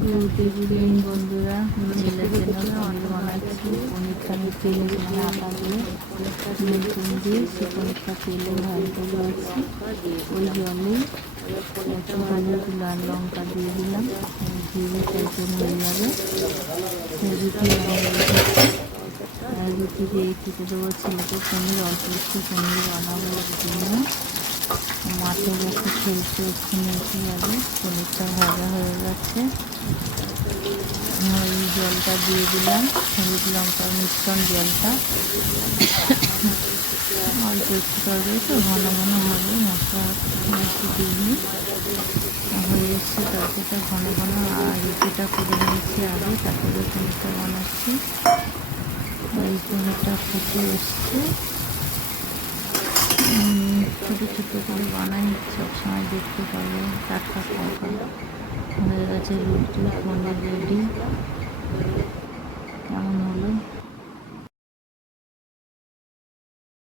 Good evening বন্ধুরা, ছেলের জন্য পনির বানাচ্ছি। পনিরটা আমি তেলে মানে আটা দিয়ে নুন দিয়ে সে পনিরটা তেলে ভাজতে দিয়েছি। ওই জলেই একটুখানি লাল লঙ্কা দিয়ে দিলাম, জিরে টাইপের হয়ে যাবে। রুটি রুটি দিয়ে খেতে দেবো ছেলেকে। পনির অল্প একটু পনির বানাবো ওর জন্য। মাঠে গেছে খেলতে, এক্ষুনি এসে যাবে। পনিরটা ভাজা হয়ে গেছে, ওই জলটা দিয়ে দিলাম, হলুদ লঙ্কার মিশ্রণ জলটা। অল্প একটু তরকারি তো ঘন ঘন হবে, মশলা বেশি দিইনি। হয়ে এসছে তরকারিটা ঘন ঘন। আর রুটিটা করে নিয়েছি আগে, তারপরে পনিরটা বানাচ্ছি। এই পনিরটা ফুটে এসছে। ছোটো ছোটো করে বানাই, সবসময় দেখতে পাবো। টাটকা খাওয়া হয়ে গেছে, রুটি পনির রেডি।